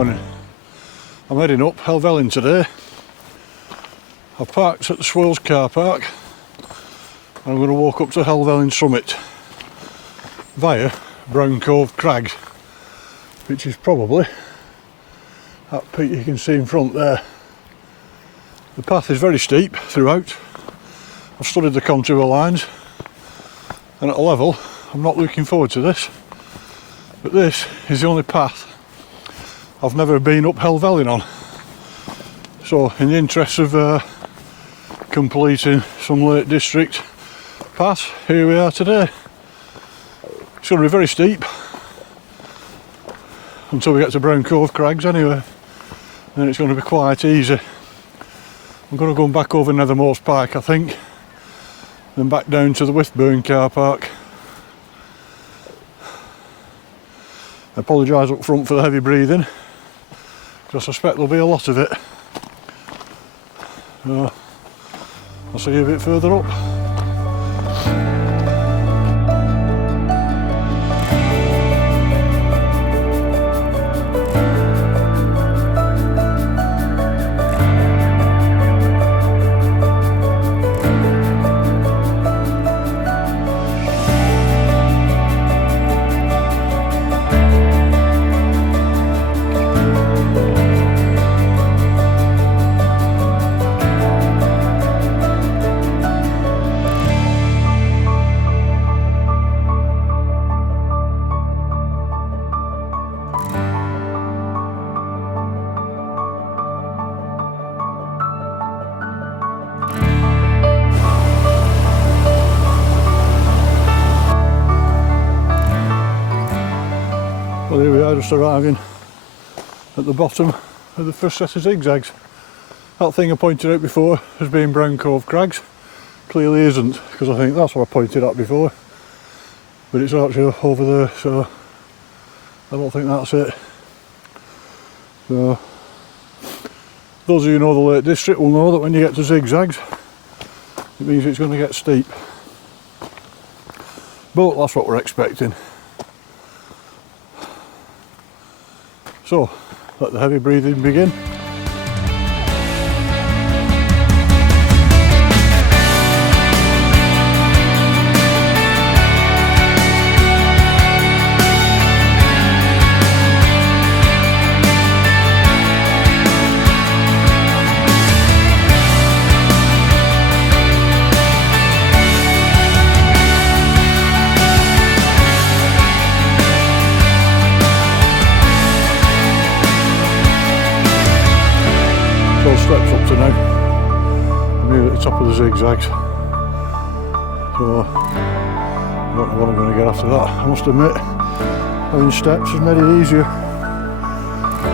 morning. I'm heading up Helvellyn today. I've parked at the Swirls Car Park and I'm going to walk up to Helvellyn summit via Brown Cove Crags, which is probably that peak you can see in front there. The path is very steep throughout. I've studied the contour lines, and at a level I'm not looking forward to this, but this is the only path I've never been up Helvellyn on. So in the interest of completing some Lake District paths, here we are today. It's going to be very steep until we get to Brown Cove Crags anyway, and then it's going to be quite easy. I'm going to go back over Nethermost Pike, I think, then back down to the Wythburn Car Park. I apologise up front for the heavy breathing, because I suspect there'll be a lot of it. So I'll see you a bit further up. Well, here we are, just arriving at the bottom of the first set of zigzags. That thing I pointed out before as being Brown Cove Crags clearly isn't, because I think that's what I pointed at before, but it's actually over there, so I don't think that's it. So those of you who know the Lake District will know that when you get to zigzags, it means it's going to get steep, but that's what we're expecting. So, let the heavy breathing begin. Steps up to now. I'm here at the top of the zigzags, so I don't know what I'm going to get after that. I must admit, having steps has made it easier.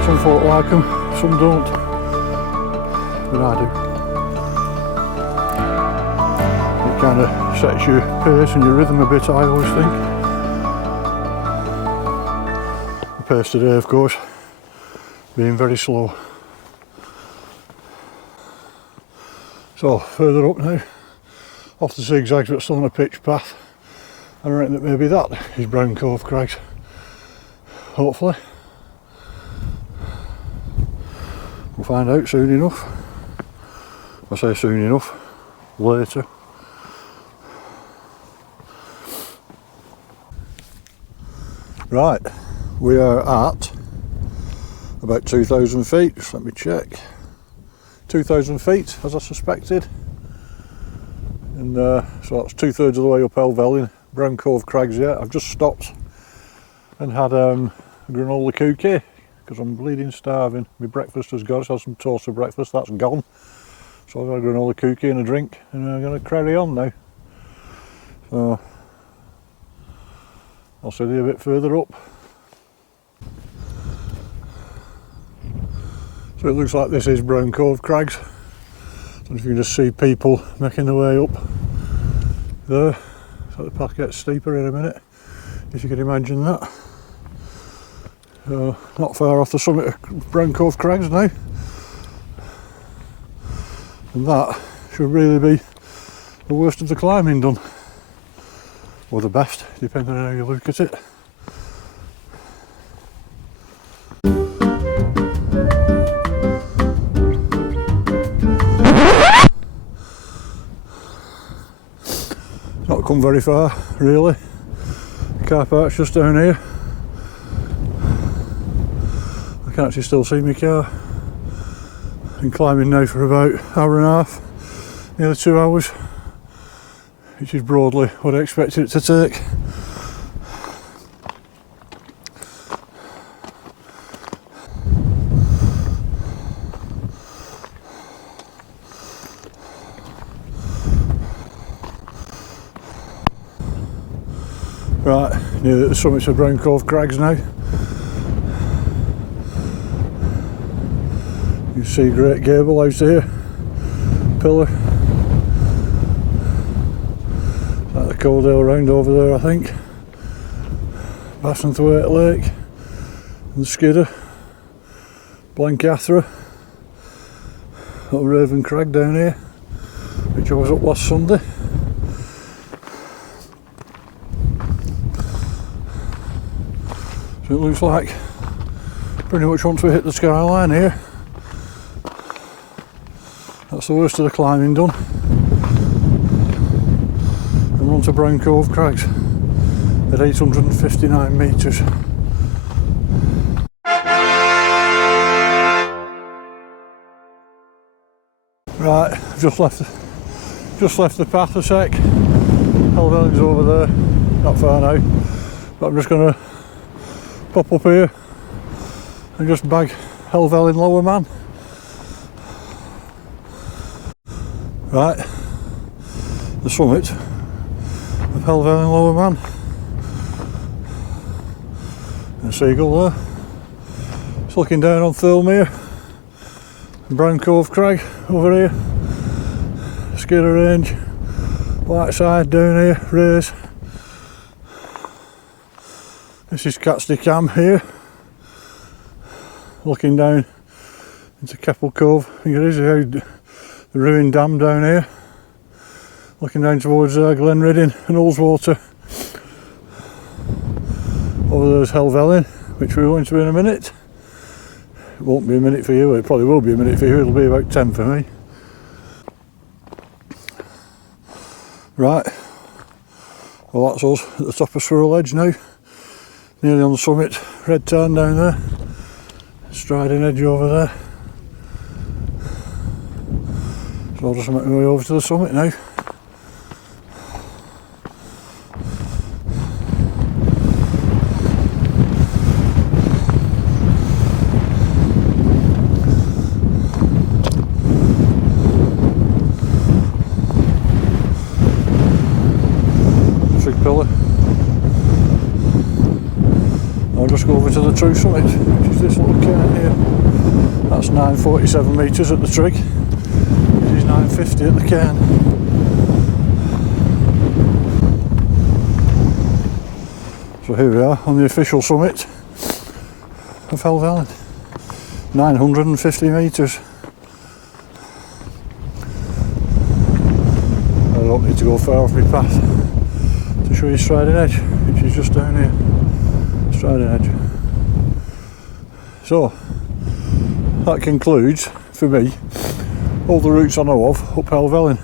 Some folk like them, some don't, but I do. It kind of sets your pace and your rhythm a bit, I always think. The pace today, of course, being very slow. So further up now, off the zigzags but still on a pitch path, and I reckon that maybe that is Brown Cove Crags, hopefully. We'll find out soon enough. I say soon enough, later. Right, we are at about 2,000 feet, just let me check. 2,000 feet, as I suspected, and so that's 2/3 of the way up Helvellyn, Brown Cove Crags. Yeah, I've just stopped and had a granola cookie because I'm bleeding starving. My breakfast has gone, so I had some toast for breakfast, that's gone. So I've got a granola cookie and a drink, and I'm going to carry on now. So I'll see you a bit further up. So it looks like this is Brown Cove Crags. I don't know if you can just see people making their way up there. So the path gets steeper in a minute, if you can imagine that. So not far off the summit of Brown Cove Crags now. And that should really be the worst of the climbing done. Or the best, depending on how you look at it. come very far, really. The car park's just down here. I can actually still see my car. Been climbing now for about an hour and a half, nearly 2 hours, which is broadly what I expected it to take. Right, near the summits of Brown Cove Crags now. You can see a great gable out here, pillar. Like the Coaldale Round over there, I think. Bassenthwaite Lake, and the Skidder, Blencathra, little Raven Crag down here, which I was up last Sunday. So it looks like pretty much once we hit the skyline here, that's the worst of the climbing done. And we're on to Brown Cove Crags at 859 metres. Right, I've just left the path a sec. Helvellyn's over there, not far now, but I'm just going to pop up here and just bag Helvellyn Lower Man. Right, the summit of Helvellyn Lower Man. And a seagull there. It's looking down on Thirlmere, Brown Cove Crag over here, Skidder Range, Whiteside down here, Raise. This is Catsley Cam here, looking down into Keppel Cove. I think it is the ruined dam down here, looking down towards Glenriddin and Ullswater. Over there's Helvellyn, which we're going to in a minute. It won't be a minute for you, it probably will be a minute for you, it'll be about 10 for me. Right, well that's us at the top of Swirl Edge now. Nearly on the summit, red tarn down there, striding edge over there. So I'll just make my way over to the summit now. Big pillar. I'll just go over to the true summit, which is this little cairn here. That's 947 metres at the trig. It is 950 at the cairn. So here we are on the official summit of Helvellyn. 950 metres. I don't need to go far off my path to show you Striding Edge, which is just down here. Striding Edge. So that concludes for me all the routes I know of up Helvellyn.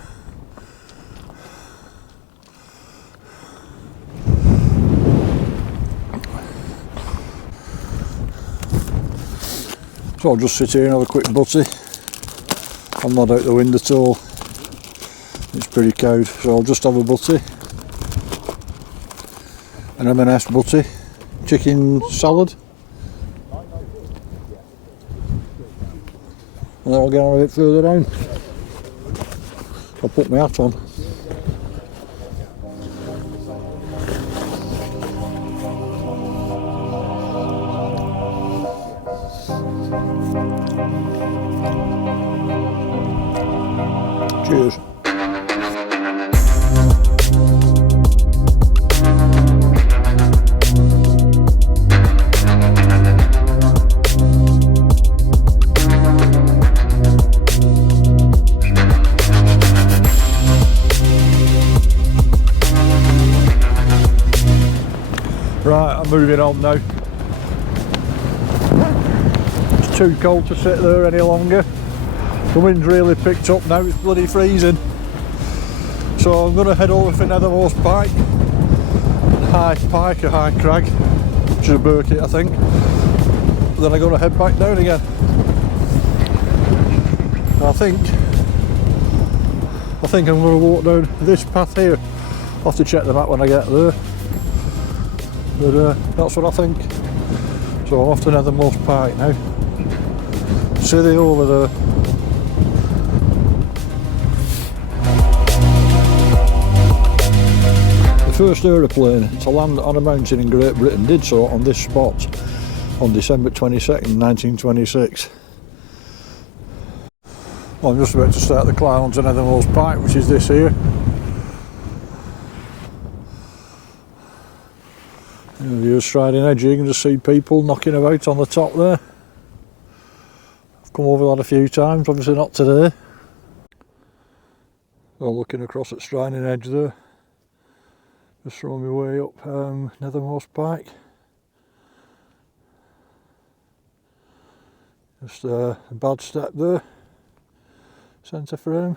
So I'll just sit here and have a quick butty. I'm not out the wind at all. It's pretty cowed, so I'll just have a butty. An M&S butty. Chicken salad, and then I'll get on a bit further down. I'll put my hat on. Cheers. Right, I'm moving on now. It's too cold to sit there any longer. The wind's really picked up now, it's bloody freezing. So I'm going to head over for Nethermost Pike, High Pike or High Crag, which is a Birkett I think. Then I'm going to head back down again. I think I'm going to walk down this path here. I'll have to check the map when I get there. But that's what I think. So I'm off to Nethermost Pike now. City over there. The first aeroplane to land on a mountain in Great Britain did so on this spot on December 22nd, 1926. Well, I'm just about to start the climb onto Nethermost Pike, which is this here. If you're striding edge, you can just see people knocking about on the top there. I've come over that a few times, obviously not today. So looking across at Striding Edge there, just throwing my way up Nethermost Pike. Just a bad step there, centre frame,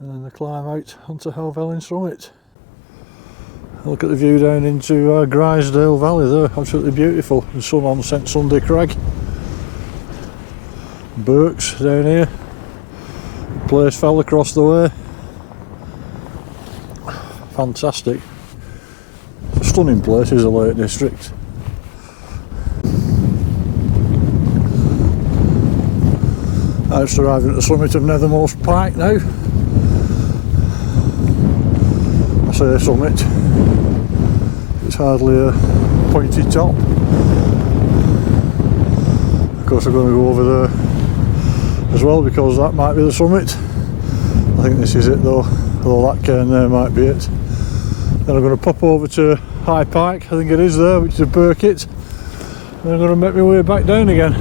and then the climb out onto Helvellyn summit. Look at the view down into Grisdale Valley there, absolutely beautiful. The sun on St Sunday Crag. Birks down here. The place fell across the way. Fantastic. It's a stunning place, is the Lake District. I'm just arriving at the summit of Nethermost Pike now. I say summit. It's hardly a pointy top. Of course I'm going to go over there as well because that might be the summit. I think this is it though, although that cairn there might be it. Then I'm going to pop over to High Pike, I think it is there, which is a Birkett. And I'm going to make my way back down again.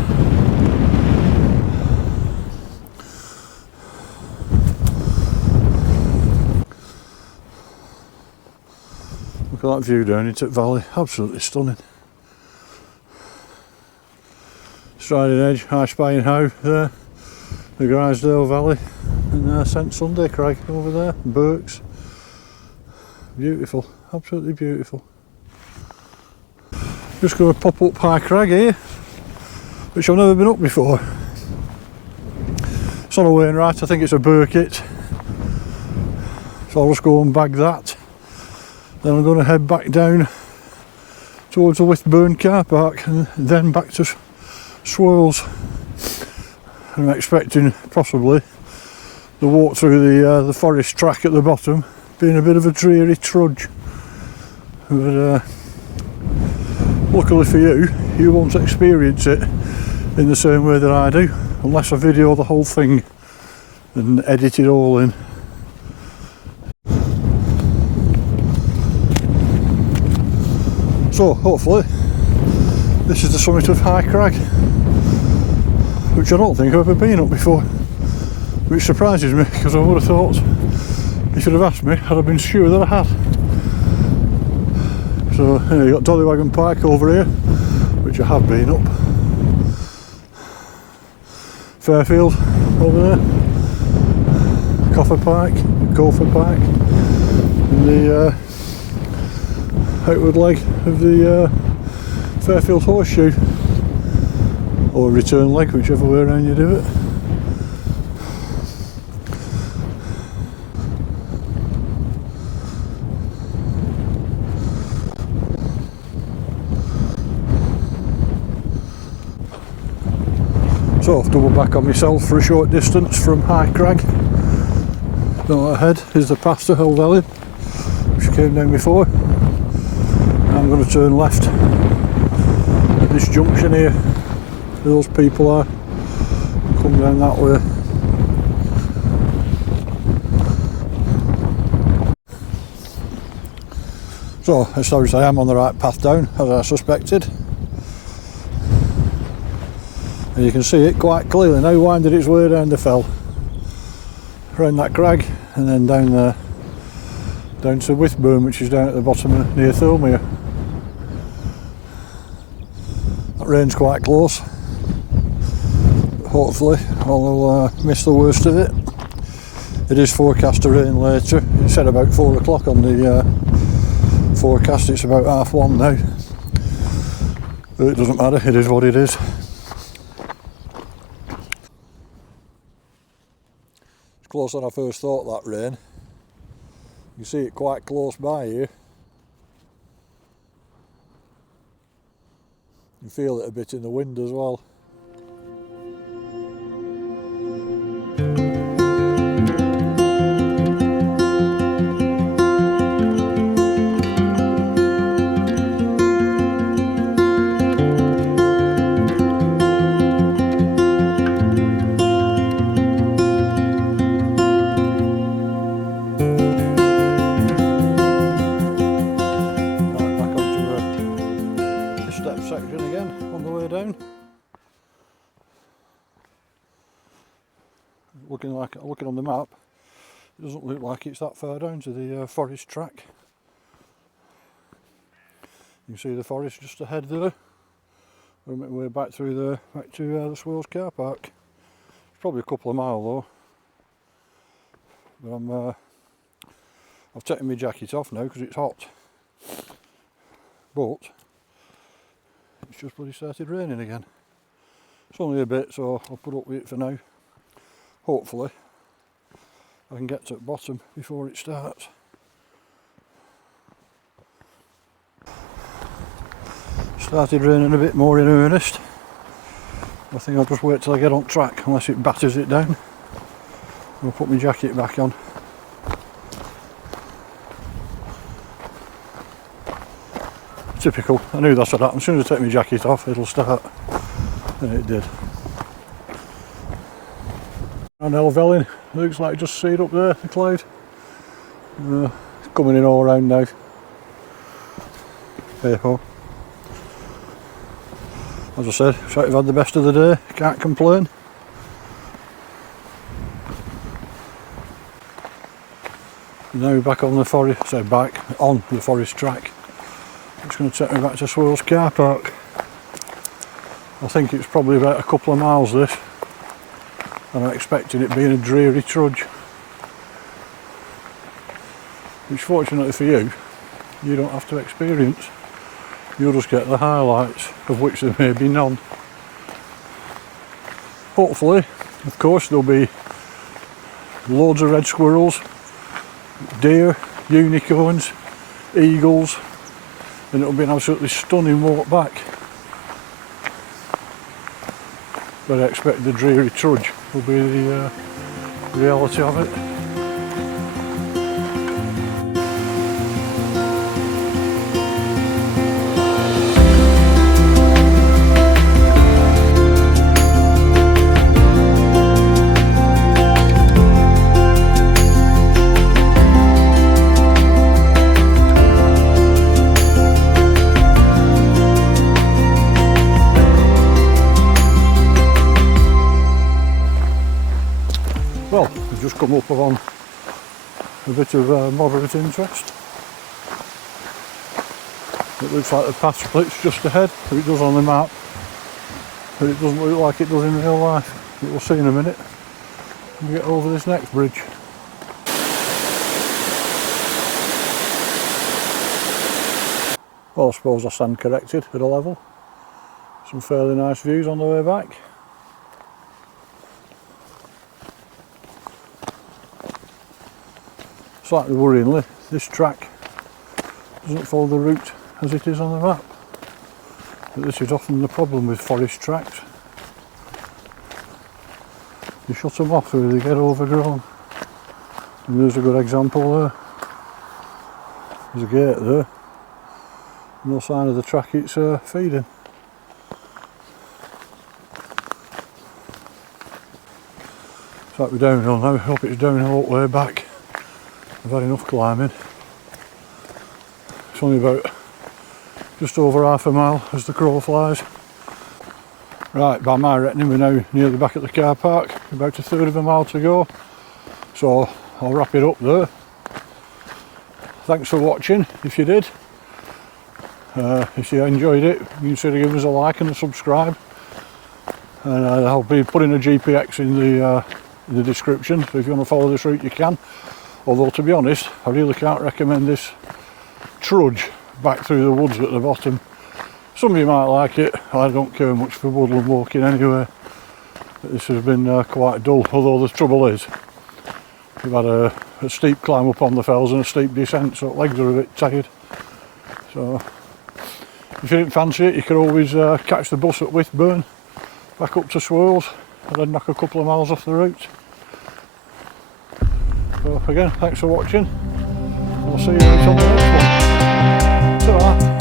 Look at that view down into the valley, absolutely stunning. Striding Edge, High Spine How there, the Grisdale Valley, and St Sunday Crag over there, Birks. Beautiful, absolutely beautiful. Just going to pop up High Crag here, which I've never been up before. It's on a way right, I think it's a Birkett. So I'll just go and bag that. Then I'm going to head back down towards the Wythburn Car Park and then back to Swirls. I'm expecting possibly the walk through the forest track at the bottom being a bit of a dreary trudge. But luckily for you, you won't experience it in the same way that I do, unless I video the whole thing and edit it all in. So hopefully this is the summit of High Crag, which I don't think I've ever been up before, which surprises me because I would have thought you should have asked me, I'd have been sure that I had. So yeah, you've got Dollywagon Pike over here, which I have been up. Fairfield over there, Coffer Pike, Gopher Pike, and the outward leg of the Fairfield Horseshoe, or return leg, whichever way around you do it. So I've doubled back on myself for a short distance from High Crag. Now ahead is the path to Helvellyn, which came down before. I'm going to turn left at this junction here where those people are, come down that way. So as far as I am on the right path down, as I suspected. And you can see it quite clearly now, winded its way down the fell, around that crag, and then down there, down to Wythburn, which is down at the bottom near Thirlmere. That rain's quite close, but hopefully I'll miss the worst of it. It is forecast to rain later. It said about 4 o'clock on the forecast. It's about 1:30 now. But it doesn't matter, it is what it is. It's closer than I first thought, that rain. You see it quite close by here. You feel it a bit in the wind as well. Section again on the way down. Looking on the map, it doesn't look like it's that far down to the forest track. You can see the forest just ahead there. We're making our way back through there, back to the Swirls Car Park. It's probably a couple of miles though. But I've taken my jacket off now because it's hot. But it's just bloody started raining again. It's only a bit, so I'll put up with it for now. Hopefully I can get to the bottom before it starts. Started raining a bit more in earnest. I think I'll just wait till I get on track, unless it batters it down. I'll put my jacket back on. Typical, I knew that's what happened. As soon as I take my jacket off, it'll start. And it did. And Helvellyn, looks like just see it up there, the cloud. It's coming in all around now. Hey ho. As I said, so I've had the best of the day, can't complain. Now back on the forest, back on the forest track. It's going to take me back to Swirls Car Park. I think it's probably about a couple of miles this, and I'm expecting it being a dreary trudge. Which fortunately for you, you don't have to experience. You'll just get the highlights, of which there may be none. Hopefully, of course, there'll be loads of red squirrels, deer, unicorns, eagles, and it'll be an absolutely stunning walk back. But I expect the dreary trudge will be the reality of it. Well, we've just come up on a bit of moderate interest. It looks like the path splits just ahead, but it does on the map, but it doesn't look like it does in real life. But we'll see in a minute when we get over this next bridge. Well, I suppose I stand corrected at a level. Some fairly nice views on the way back. Slightly worryingly, this track doesn't follow the route as it is on the map. But this is often the problem with forest tracks. You shut them off or they get overgrown. And there's a good example there. There's a gate there. No sign of the track it's feeding. It's like we're downhill now. I hope it's downhill all the way back. I've had enough climbing. It's only about just over half a mile as the crow flies. Right, by my reckoning we're now nearly back at the car park, about a third of a mile to go. So I'll wrap it up there. Thanks for watching, if you did. If you enjoyed it, you consider giving us a like and a subscribe. And I'll be putting a GPX in the in the description, so if you want to follow this route you can. Although to be honest, I really can't recommend this trudge back through the woods at the bottom. Some of you might like it, I don't care much for woodland walking anyway. But this has been quite dull, although the trouble is we've had a steep climb up on the fells and a steep descent, so legs are a bit tired. So if you didn't fancy it, you could always catch the bus at Wythburn back up to Swirls and then knock a couple of miles off the route. So again, thanks for watching. I'll see you on the next one. Ta-ra.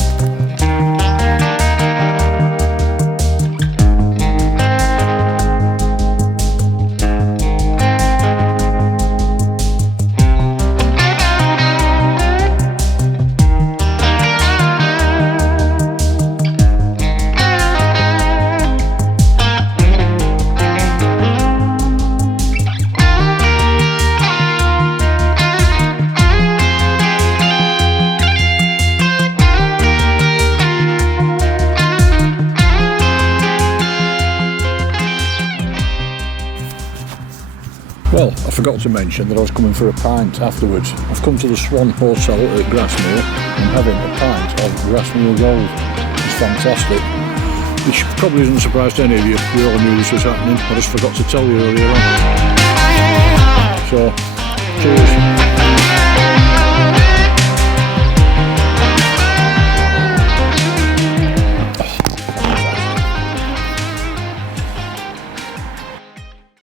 Well, I forgot to mention that I was coming for a pint afterwards. I've come to the Swan Hotel at Grasmere and having a pint of Grasmere Gold. It's fantastic. Which probably isn't a surprise to any of you. We all knew this was happening. I just forgot to tell you earlier on. So, cheers.